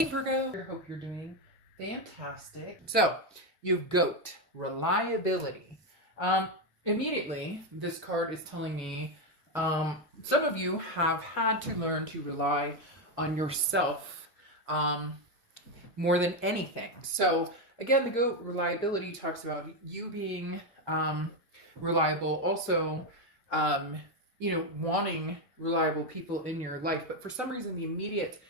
Hey Virgo, I hope you're doing fantastic. So, you've goat, reliability. Immediately, this card is telling me some of you have had to learn to rely on yourself more than anything. So, again, the goat reliability talks about you being reliable, also, wanting reliable people in your life. But for some reason, the immediate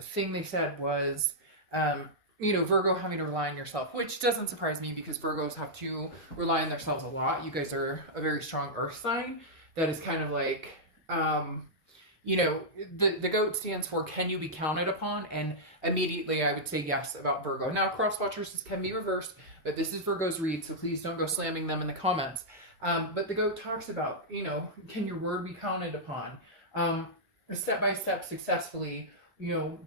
thing they said was, Virgo having to rely on yourself, which doesn't surprise me because Virgos have to rely on themselves a lot. You guys are a very strong earth sign that is kind of like, the goat stands for can you be counted upon? And immediately I would say yes about Virgo. Now, cross watchers, this can be reversed, but this is Virgo's read, so please don't go slamming them in the comments. But the goat talks about, can your word be counted upon? Step by step successfully, you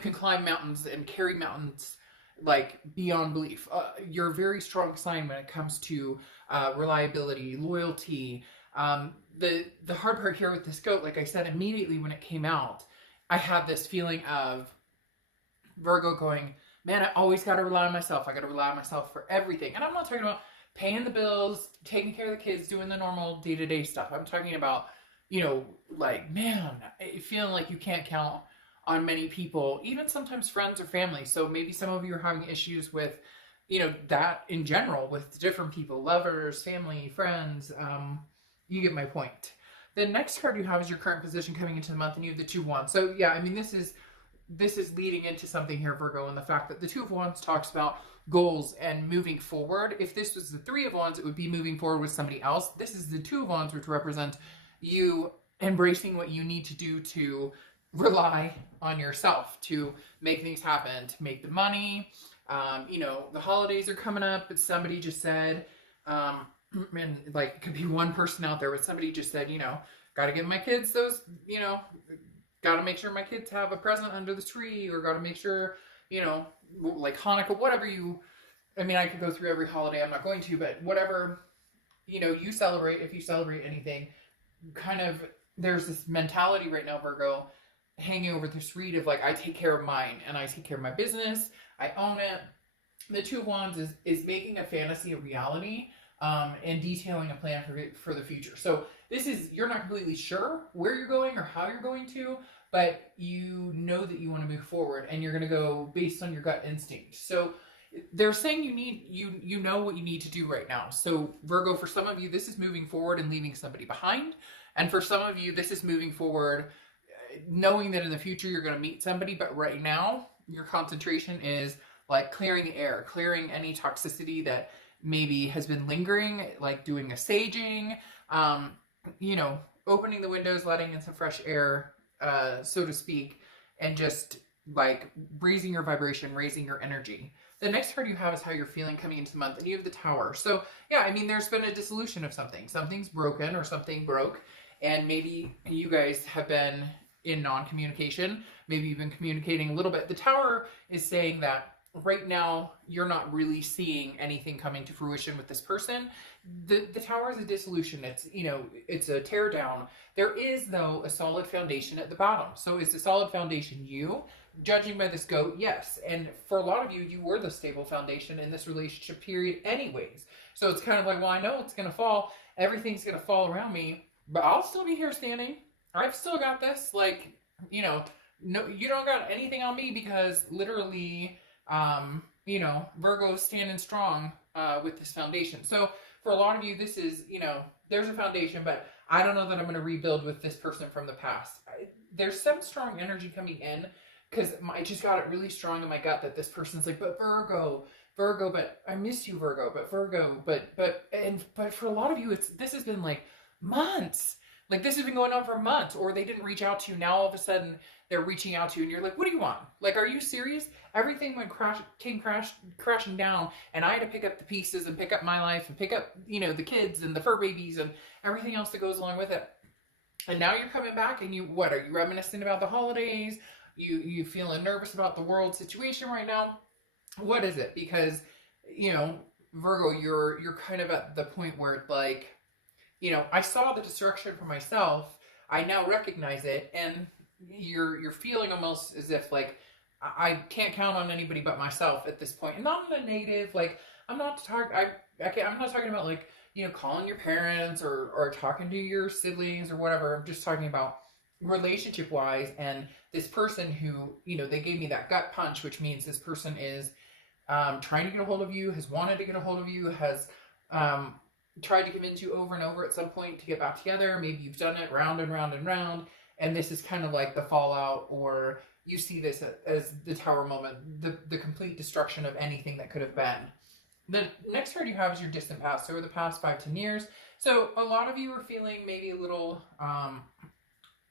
can climb mountains and carry mountains like beyond belief. You're a very strong sign when it comes to reliability, loyalty. The hard part here with this goat, like I said, immediately when it came out, I had this feeling of Virgo going, man, I always got to rely on myself. I got to rely on myself for everything. And I'm not talking about paying the bills, taking care of the kids, doing the normal day-to-day stuff. I'm talking about, man, feeling like you can't count on many people, even sometimes friends or family. So maybe some of you are having issues with, that in general with different people, lovers, family, friends. You get my point. The next card you have is your current position coming into the month, and you have the Two of Wands. So yeah, I mean, this is leading into something here, Virgo, and the fact that the Two of Wands talks about goals and moving forward. If this was the Three of Wands, it would be moving forward with somebody else. This is the Two of Wands, which represent you embracing what you need to do to rely on yourself, to make things happen, to make the money. The holidays are coming up, but somebody just said, and like it could be one person out there, but somebody just said, got to give my kids those, got to make sure my kids have a present under the tree, or got to make sure, like Hanukkah, whatever I could go through every holiday. I'm not going to, but whatever, you celebrate, if you celebrate anything, kind of, there's this mentality right now, Virgo, hanging over this read of like, I take care of mine and I take care of my business. I own it. The Two of Wands is making a fantasy a reality, and detailing a plan for the future. So this is, you're not completely sure where you're going or how you're going to, but you know that you want to move forward and you're going to go based on your gut instinct. So they're saying you know what you need to do right now. So Virgo, for some of you, this is moving forward and leaving somebody behind. And for some of you, this is moving forward knowing that in the future you're going to meet somebody, but right now your concentration is like clearing the air, clearing any toxicity that maybe has been lingering, like doing a saging, opening the windows, letting in some fresh air, so to speak, and just like raising your vibration, raising your energy. The next card you have is how you're feeling coming into the month, and you have the Tower. So yeah, I mean, there's been a dissolution of something. Something's broken or something broke, and maybe you guys have been in non-communication. Maybe you've been communicating a little bit. The Tower is saying that right now you're not really seeing anything coming to fruition with this person. The Tower is a dissolution. It's, it's a tear down. There is, though, a solid foundation at the bottom. So is the solid foundation you? Judging by this goat, yes. And for a lot of you, you were the stable foundation in this relationship period anyways. So it's kind of like, well, I know it's going to fall. Everything's going to fall around me, but I'll still be here standing. I've still got this. Like, no, you don't got anything on me because literally, Virgo's standing strong with this foundation. So for a lot of you, this is, there's a foundation, but I don't know that I'm going to rebuild with this person from the past. There's some strong energy coming in because I just got it really strong in my gut that this person's like, but Virgo, but I miss you, Virgo, but Virgo, but for a lot of you, this has been like months. Like this has been going on for months, or they didn't reach out to you. Now all of a sudden they're reaching out to you and you're like, what do you want? Like, are you serious? Everything came crashing down, and I had to pick up the pieces and pick up my life and pick up, the kids and the fur babies and everything else that goes along with it. And now you're coming back and what are you reminiscing about the holidays? You feeling nervous about the world situation right now? What is it? Because, Virgo, you're kind of at the point where it's like, I saw the destruction for myself. I now recognize it. And you're feeling almost as if like I can't count on anybody but myself at this point, and not in a negative like I'm not talking I'm not talking about like calling your parents or talking to your siblings or whatever. I'm just talking about relationship wise, and this person who they gave me that gut punch, which means this person is trying to get a hold of you, has wanted to get a hold of you, has tried to convince you over and over at some point to get back together. Maybe you've done it round and round and round, and this is kind of like the fallout, or you see this as the Tower moment, the complete destruction of anything that could have been. The next card you have is your distant past, so over the past 5-10 years. So a lot of you are feeling maybe a little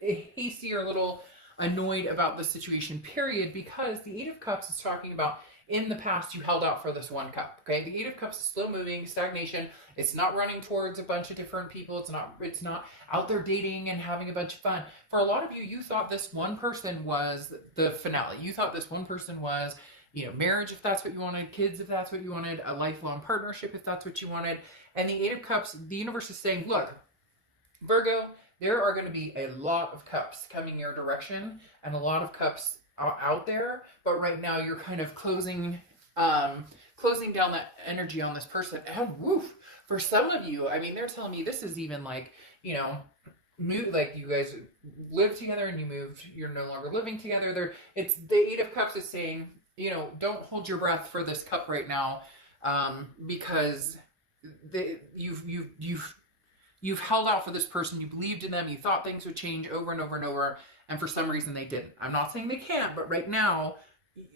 hasty or a little annoyed about the situation, period, because the Eight of Cups is talking about in the past you held out for this one cup. Okay, the Eight of Cups is slow moving, stagnation. It's not running towards a bunch of different people. It's not out there dating and having a bunch of fun. For a lot of you, you thought this one person was the finale. You thought this one person was marriage, if that's what you wanted, kids, if that's what you wanted, a lifelong partnership, if that's what you wanted. And the Eight of Cups, the universe is saying, look, Virgo, there are going to be a lot of cups coming your direction and a lot of cups out there, but right now you're kind of closing down that energy on this person. And woof, for some of you, I mean, they're telling me this is even like, like you guys live together and you moved, you're no longer living together. It's the Eight of Cups is saying, don't hold your breath for this cup right now, because you've held out for this person. You believed in them. You thought things would change over and over and over. And for some reason they didn't. I'm not saying they can't, but right now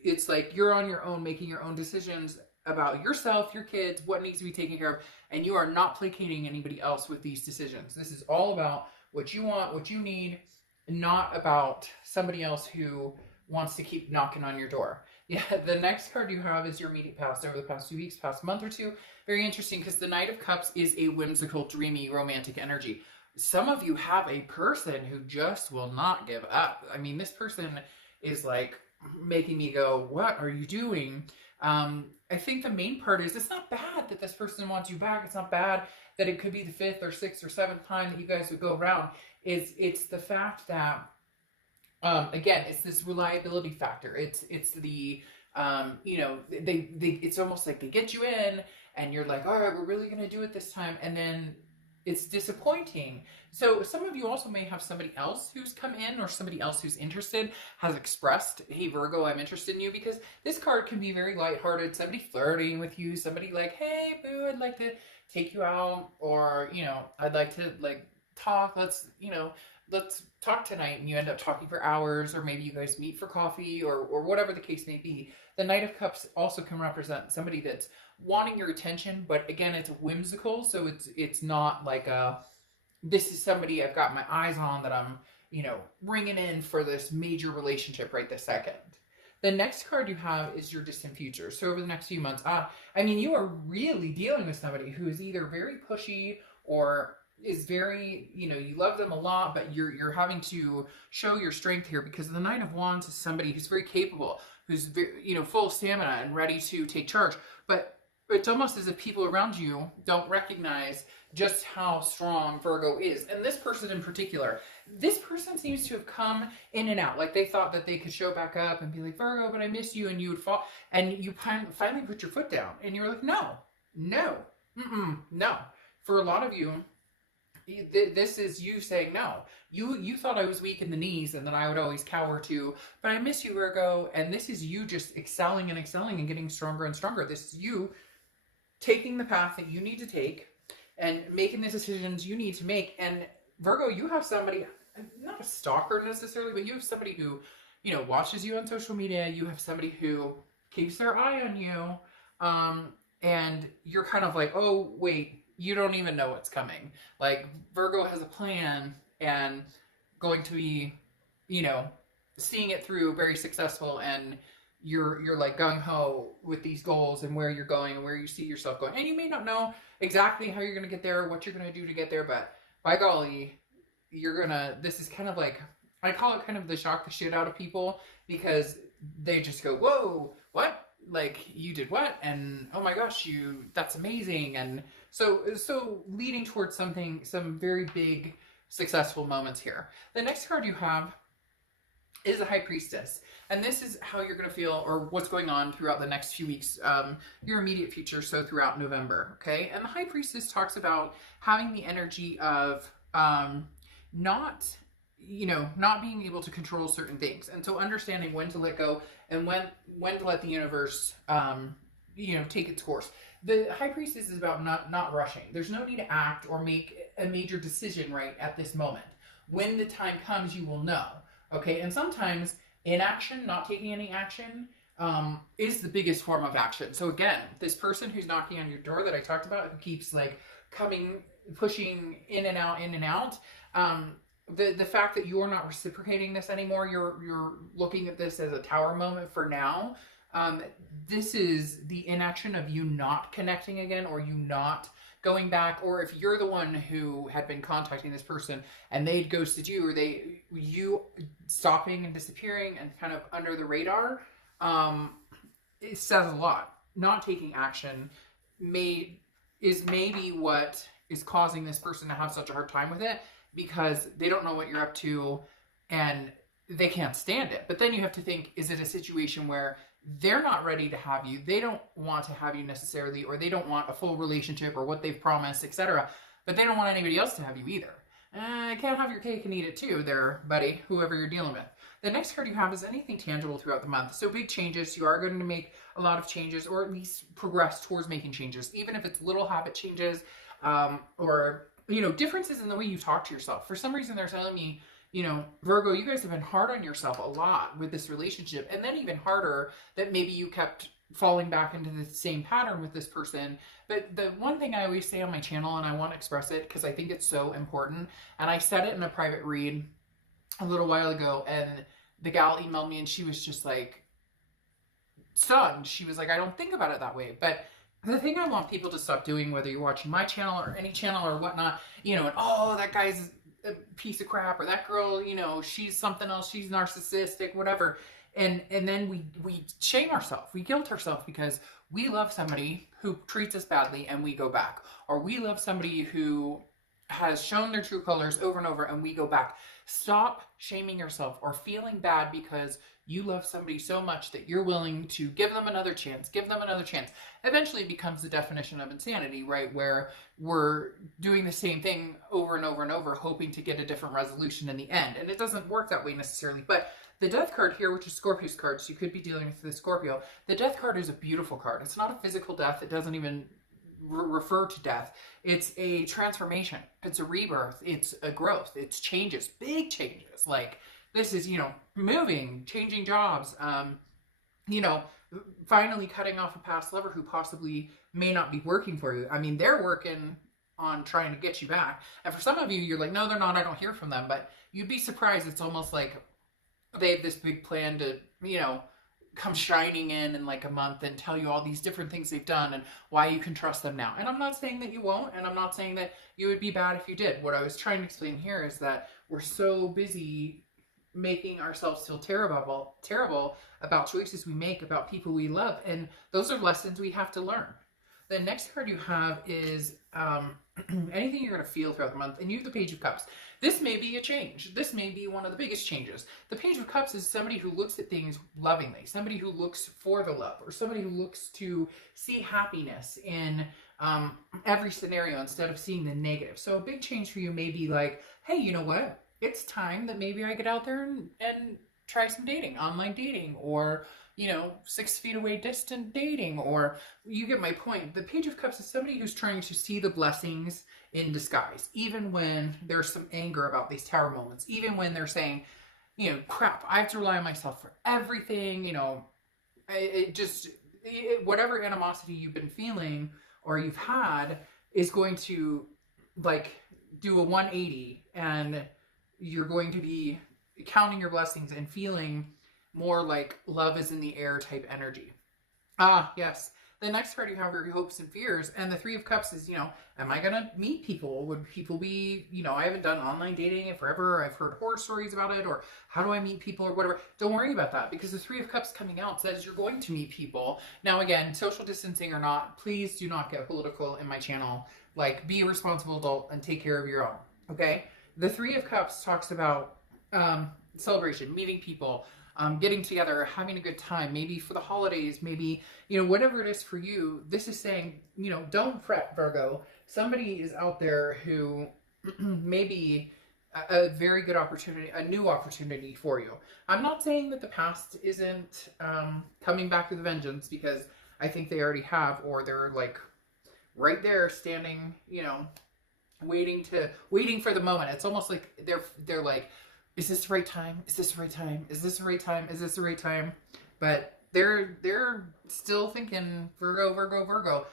it's like you're on your own, making your own decisions about yourself, your kids, what needs to be taken care of. And you are not placating anybody else with these decisions. This is all about what you want, what you need, not about somebody else who wants to keep knocking on your door. Yeah, the next card you have is your immediate past, over the past 2 weeks, past month or two. Very interesting, because the Knight of Cups is a whimsical, dreamy, romantic energy. Some of you have a person who just will not give up. I mean, this person is like making me go, what are you doing? I think the main part is it's not bad that this person wants you back. It's not bad that it could be the 5th or 6th or 7th time that you guys would go around. It's the fact that again, it's this reliability factor. It's the it's almost like they get you in and you're like, all right, we're really gonna do it this time, and then it's disappointing. So some of you also may have somebody else who's come in, or somebody else who's interested has expressed, hey Virgo, I'm interested in you, because this card can be very lighthearted. Somebody flirting with you, somebody like, hey boo, I'd like to take you out, or I'd like to like talk, let's talk tonight, and you end up talking for hours, or maybe you guys meet for coffee, or whatever the case may be. The Knight of Cups also can represent somebody that's wanting your attention, but again, it's whimsical, so it's not like this is somebody I've got my eyes on that I'm bringing in for this major relationship right this second. The next card you have is your distant future. So over the next few months, I mean, you are really dealing with somebody who is either very pushy or is very, you love them a lot, but you're having to show your strength here, because the Knight of Wands is somebody who's very capable, who's very, full of stamina and ready to take charge. But it's almost as if people around you don't recognize just how strong Virgo is. And this person in particular, this person seems to have come in and out. Like they thought that they could show back up and be like, Virgo, but I miss you. And you would fall. And you finally put your foot down. And you're like, no. For a lot of you, this is you saying no. You thought I was weak in the knees and that I would always cower to, but I miss you, Virgo. And this is you just excelling and getting stronger and stronger. This is you taking the path that you need to take and making the decisions you need to make. And Virgo, you have somebody, not a stalker necessarily, but you have somebody who, watches you on social media. You have somebody who keeps their eye on you. And you're kind of like, oh, wait, you don't even know what's coming. Like Virgo has a plan and going to be, seeing it through, very successful, and you're like gung-ho with these goals and where you're going and where you see yourself going. And you may not know exactly how you're going to get there, what you're going to do to get there, but by golly, this is kind of like, I call it kind of the shock the shit out of people, because they just go, whoa, what? Like, you did what? And oh my gosh, that's amazing. And so leading towards some very big, successful moments here. The next card you have is the High Priestess. And this is how you're going to feel, or what's going on throughout the next few weeks, your immediate future, so throughout November, okay? And the High Priestess talks about having the energy of not, not being able to control certain things. And so understanding when to let go and when to let the universe, take its course. The High Priestess is about not rushing. There's no need to act or make a major decision right at this moment. When the time comes, you will know. Okay, and sometimes inaction, not taking any action, is the biggest form of action. So again, this person who's knocking on your door that I talked about, who keeps like pushing in and out, the fact that you're not reciprocating this anymore, you're looking at this as a tower moment for now. This is the inaction of you not connecting again, or you not going back, or if you're the one who had been contacting this person and they'd ghosted you, or you stopping and disappearing and kind of under the radar, it says a lot. Not taking action is maybe what is causing this person to have such a hard time with it, because they don't know what you're up to and they can't stand it. But then you have to think, is it a situation where they're not ready to have you, they don't want to have you necessarily, or they don't want a full relationship or what they've promised, etc., but they don't want anybody else to have you either. Can't have your cake and eat it too there, buddy, whoever you're dealing with. The next card you have is anything tangible throughout the month. So big changes. You are going to make a lot of changes, or at least progress towards making changes, even if it's little habit changes, or differences in the way you talk to yourself. For some reason, they're telling me, Virgo, you guys have been hard on yourself a lot with this relationship, and then even harder that maybe you kept falling back into the same pattern with this person. But the one thing I always say on my channel, and I want to express it because I think it's so important, and I said it in a private read a little while ago, and the gal emailed me and she was just like stunned. She was like, I don't think about it that way. But the thing I want people to stop doing, whether you're watching my channel or any channel or whatnot, and that guy's a piece of crap, or that girl, she's something else, she's narcissistic, whatever. And then we shame ourselves, we guilt ourselves because we love somebody who treats us badly and we go back. Or we love somebody who has shown their true colors over and over and we go back. Stop shaming yourself or feeling bad because you love somebody so much that you're willing to give them another chance, Eventually it becomes the definition of insanity, right? Where we're doing the same thing over and over and over, hoping to get a different resolution in the end. And it doesn't work that way necessarily. But the Death card here, which is Scorpio's card, so you could be dealing with the Scorpio. The Death card is a beautiful card. It's not a physical death. It doesn't even refer to death. It's a transformation. It's a rebirth. It's a growth. It's changes, big changes. Like this is, moving, changing jobs, finally cutting off a past lover who possibly may not be working for you. I mean, they're working on trying to get you back. And for some of you, you're like, no, they're not. I don't hear from them. But you'd be surprised. It's almost like they have this big plan to, come shining in like a month and tell you all these different things they've done and why you can trust them now. And I'm not saying that you won't, and I'm not saying that you would be bad if you did. What I was trying to explain here is that we're so busy making ourselves feel terrible about choices we make, about people we love, and those are lessons we have to learn. The next card you have is anything you're going to feel throughout the month, and you have the Page of Cups. This may be a change. This may be one of the biggest changes. The Page of Cups is somebody who looks at things lovingly, somebody who looks for the love, or somebody who looks to see happiness in every scenario instead of seeing the negative. So a big change for you may be like, hey, you know what? It's time that maybe I get out there and try some dating, online dating, or 6 feet away distant dating, or you get my point. The Page of Cups is somebody who's trying to see the blessings in disguise, even when there's some anger about these tower moments, even when they're saying, crap, I have to rely on myself for everything, whatever animosity you've been feeling or you've had is going to do a 180, and you're going to be counting your blessings and feeling more like love is in the air type energy. Yes. The next card you have are your hopes and fears. And the Three of Cups is, am I going to meet people? Would people be, I haven't done online dating in forever. I've heard horror stories about it, or how do I meet people or whatever. Don't worry about that, because the Three of Cups coming out says you're going to meet people. Now, again, social distancing or not, please do not get political in my channel. Be a responsible adult and take care of your own. Okay. The Three of Cups talks about, celebration, meeting people, getting together, having a good time, maybe for the holidays, maybe, you know, whatever it is for you. This is saying, you know, don't fret, Virgo. Somebody is out there who maybe a very good opportunity, a new opportunity for you. I'm not saying that the past isn't coming back with a vengeance, because I think they already have, or they're like right there standing, you know, waiting for the moment. It's almost like they're like, is this the right time? Is this the right time? Is this the right time? Is this the right time? But they're still thinking Virgo, Virgo, Virgo.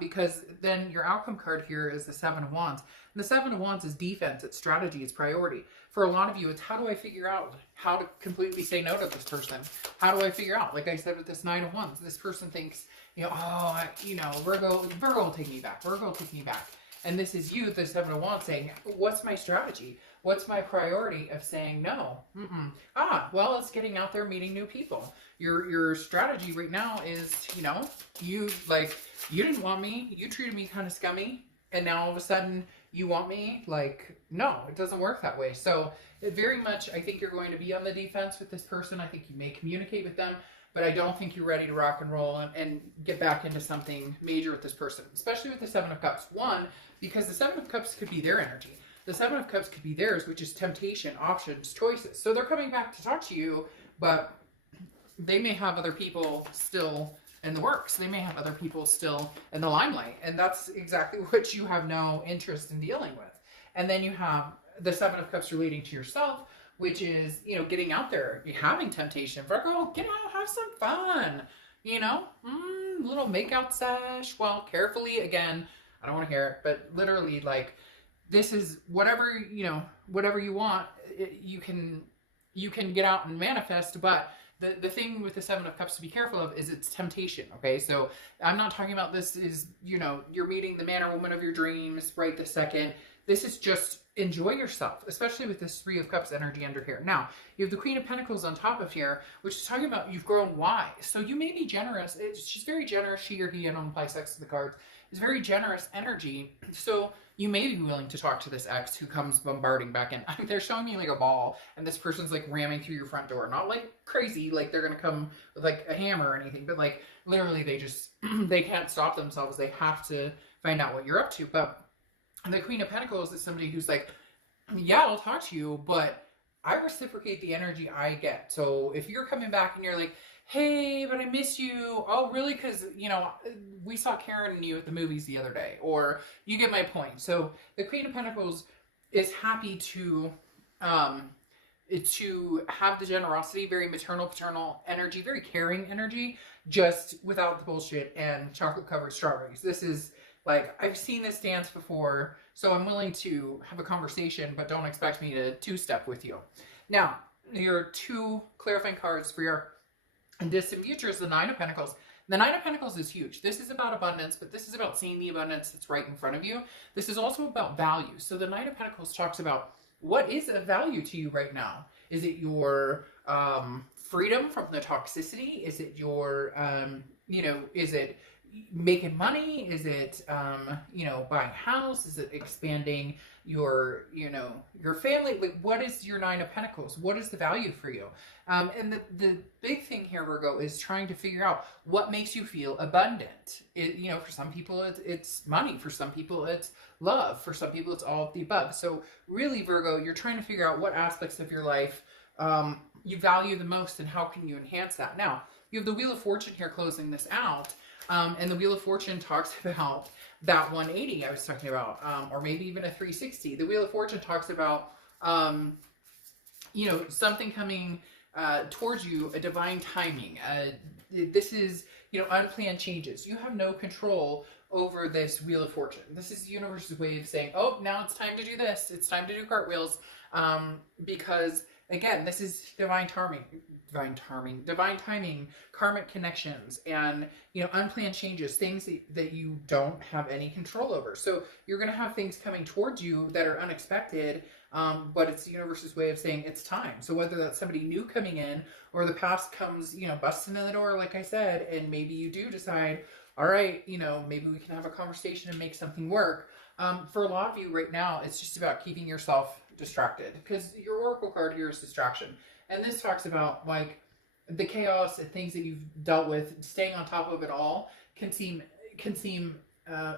Because then your outcome card here is the Seven of Wands. And the Seven of Wands is defense, it's strategy, it's priority. For a lot of you, it's how do I figure out how to completely say no to this person? How do I figure out? Like I said with this Nine of Wands, this person thinks, you know, oh, you know, Virgo will take me back. Virgo will take me back. And this is you, the Seven of Wands, saying, what's my strategy? What's my priority of saying no? Well, it's getting out there, meeting new people. Your strategy right now is, you know, you didn't want me. You treated me kind of scummy. And now all of a sudden you want me? Like, no, it doesn't work that way. So it very much, I think you're going to be on the defense with this person. I think you may communicate with them, but I don't think you're ready to rock and roll and get back into something major with this person, especially with the Seven of Cups. One, because the Seven of Cups could be their energy. The Seven of Cups could be theirs, which is temptation, options, choices. So they're coming back to talk to you, but they may have other people still in the works. They may have other people still in the limelight. And that's exactly what you have no interest in dealing with. And then you have the Seven of Cups relating to yourself, which is, you know, getting out there, having temptation. Virgo, get out, have some fun, you know, little makeout sesh. Well, carefully, again, I don't want to hear it, but literally, like, this is whatever, you know, whatever you want, you can get out and manifest. But the thing with the Seven of Cups to be careful of is it's temptation, okay? So I'm not talking about this is, you know, you're meeting the man or woman of your dreams right this second. This is just enjoy yourself, especially with this Three of Cups energy under here. Now, you have the Queen of Pentacles on top of here, which is talking about you've grown wise. So you may be generous. She's very generous. She or he, I don't apply sex to the cards, is very generous energy. So you may be willing to talk to this ex who comes bombarding back in. They're showing me like a ball, and this person's like ramming through your front door. Not like crazy, like they're going to come with like a hammer or anything, but like literally they just, they can't stop themselves. They have to find out what you're up to. But the Queen of Pentacles is somebody who's like, yeah, I'll talk to you, but I reciprocate the energy I get. So if you're coming back and you're like, hey, but I miss you. Oh, really? Because, you know, we saw Karen and you at the movies the other day. Or you get my point. So the Queen of Pentacles is happy to have the generosity, very maternal, paternal energy, very caring energy, just without the bullshit and chocolate-covered strawberries. This is like, I've seen this dance before, so I'm willing to have a conversation, but don't expect me to two-step with you. Now, your two clarifying cards for your distant future is the Nine of Pentacles. The Nine of Pentacles is huge. This is about abundance, but this is about seeing the abundance that's right in front of you. This is also about value. So the Nine of Pentacles talks about what is of value to you right now. Is it your freedom from the toxicity? Is it your, you know, is it making money? Is it, you know, buying a house? Is it expanding your, you know, your family? Like, what is your Nine of Pentacles? What is the value for you? And the big thing here, Virgo, is trying to figure out what makes you feel abundant. You know, for some people, it's money. For some people, it's love. For some people, it's all of the above. So really, Virgo, you're trying to figure out what aspects of your life you value the most and how can you enhance that. Now, you have the Wheel of Fortune here closing this out. And the Wheel of Fortune talks about that 180 I was talking about, or maybe even a 360. The Wheel of Fortune talks about, you know, something coming towards you, a divine timing. This is, you know, unplanned changes. You have no control over this Wheel of Fortune. This is the universe's way of saying, oh, now it's time to do this. It's time to do cartwheels. Because, again, this is divine timing, karmic connections, and, you know, unplanned changes, things that you don't have any control over. So you're going to have things coming towards you that are unexpected, but it's the universe's way of saying it's time. So whether that's somebody new coming in or the past comes, you know, busting in the door, like I said, and maybe you do decide, all right, you know, maybe we can have a conversation and make something work. For a lot of you right now, it's just about keeping yourself distracted, because your oracle card here is distraction. And this talks about like the chaos and things that you've dealt with. Staying on top of it all can seem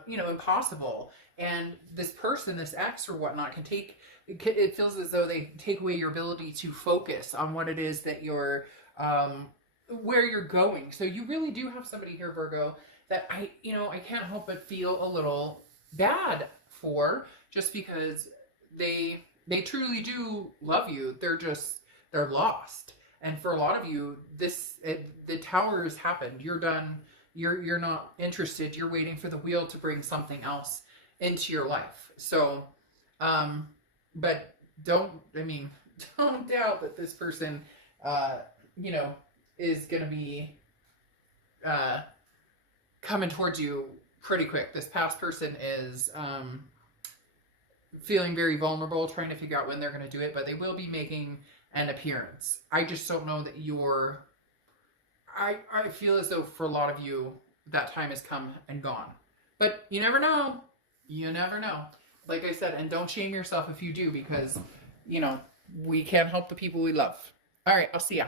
you know, impossible. And this person, this ex or whatnot, can take, it feels as though they take away your ability to focus on what it is that you're, where you're going. So you really do have somebody here, Virgo, that I can't help but feel a little bad for, just because they truly do love you. They're lost. And for a lot of you, the tower has happened. You're done. You're not interested. You're waiting for the wheel to bring something else into your life. So, but don't doubt that this person, you know, is going to be, coming towards you pretty quick. This past person is, feeling very vulnerable, trying to figure out when they're going to do it, but they will be making an appearance. I just don't know that I feel as though for a lot of you, that time has come and gone. But you never know. You never know. Like I said, and don't shame yourself if you do, because, you know, we can't help the people we love. All right, I'll see ya.